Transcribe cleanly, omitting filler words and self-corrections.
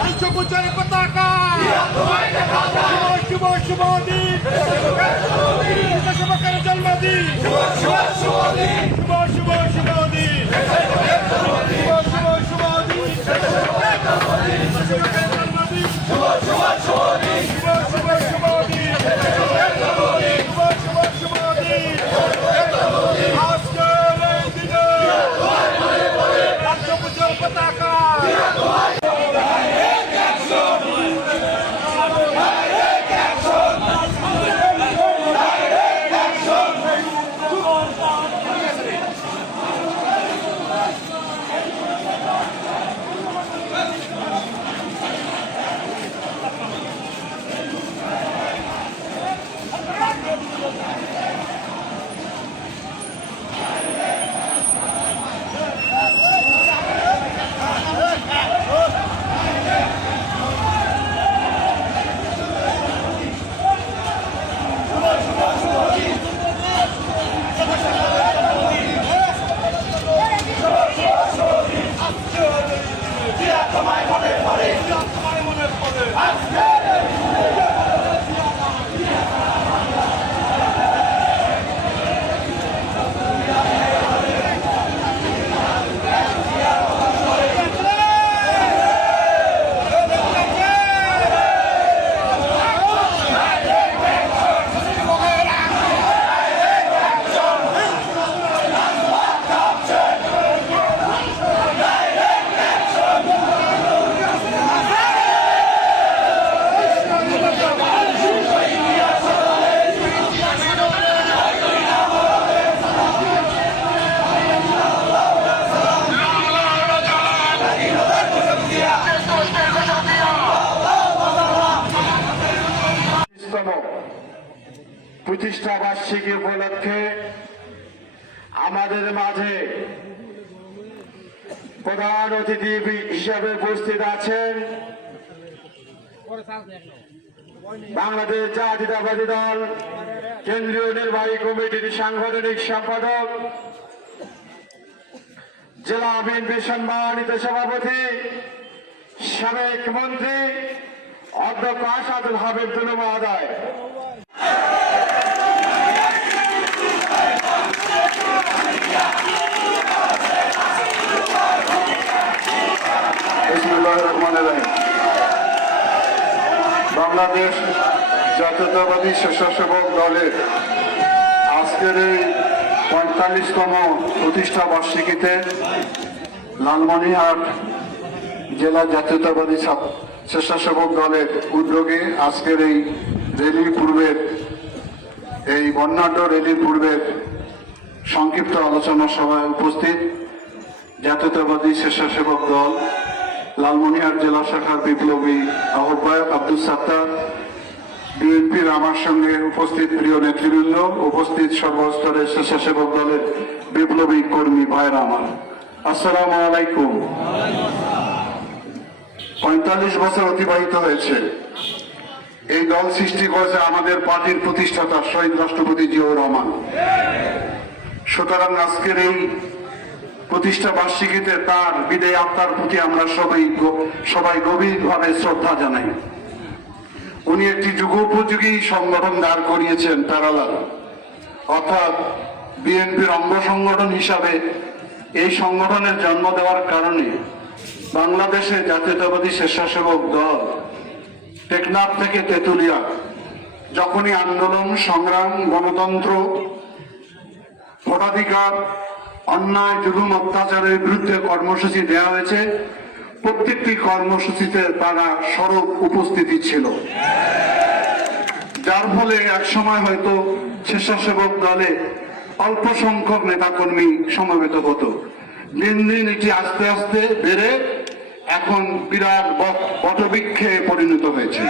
পঞ্চভুজের পতাকা শুভ শুভ দিন, দেশবাসীর জন্মদিন, শুভ শুভ দিন, শুভ শুভ দিন, শুভ শুভ দিন, জন্মদিন, শুভ শুভ শুভ দিন, শুভ শুভ দিন, শুভ শুভ দিন, আজকের এই দিনে পঞ্চভুজের পতাকা প্রতিষ্ঠা বার্ষিকী উপলক্ষে আমাদের মাঝে প্রধান অতিথি হিসাবে উপস্থিত আছেন বাংলাদেশ জাতীয়তাবাদী দল কেন্দ্রীয় নির্বাহী কমিটির সাংগঠনিক সম্পাদক, জেলা বিএনপি সম্মানিত সভাপতি, সাবেক মন্ত্রী অধ্যক্ষ আসাদুল হাবিব দুলু মহোদয়, বাংলাদেশ জাতীয়তাবাদী স্বেচ্ছাসেবক দলের আজকের এই ৪৫তম প্রতিষ্ঠা বার্ষিকীতে লালমনিরহাট জেলা জাতীয়তাবাদী স্বেচ্ছাসেবক দলের উদ্যোগে আজকের এই র্যালির পূর্বের এই বর্ণাঢ্য র্যালির পূর্বের সংক্ষিপ্ত আলোচনা সভায় উপস্থিত জাতীয়তাবাদী স্বেচ্ছাসেবক দল লালমনিরহাট জেলা শাখার বিপ্লবী আহ্বায়ক আব্দুল সাত্তার, বিএনপির আমার সঙ্গে উপস্থিত প্রিয় নেতৃবৃন্দ, উপস্থিত সর্বস্তরের স্বেচ্ছাসেবক দলের বিপ্লবী কর্মী ভাইরা আমার, আসসালামু আলাইকুম। ৪৫ বছর অতিবাহিত হয়েছে। এই দল সৃষ্টি করেছে আমাদের পার্টির প্রতিষ্ঠাতা শহীদ রাষ্ট্রপতি জিয়াউর রহমান। সুতরাং আজকের এই প্রতিষ্ঠা বার্ষিকীতে তার বিদায় আত্মার প্রতি আমরা সবাই গভীরভাবে শ্রদ্ধা জানাই। উনি একটি যুগোপযোগী সংগঠন দাঁড় করিয়েছেন প্যারালাল, অর্থাৎ বিএনপির অঙ্গ সংগঠন হিসাবে এই সংগঠনের জন্ম দেওয়ার কারণে বাংলাদেশে জাতীয়তাবাদী স্বেচ্ছাসেবক দল টেকনাফ থেকে তেঁতুলিয়া যখনই আন্দোলন সংগ্রাম, গণতন্ত্র, ভোটাধিকার, অন্যায় জুলুম অত্যাচারের বিরুদ্ধে কর্মসূচি দেওয়া হয়েছে, প্রত্যেকটি কর্মসূচিতে তারা সরব উপস্থিতি ছিল, যার ফলে একসময় হয়তো স্বেচ্ছাসেবক দলে অল্প সংখ্যক নেতাকর্মী সমবেত হতো। দিন দিন এটি আস্তে আস্তে বেড়ে এখন বিরাট বটবৃক্ষে পরিণত হয়েছে।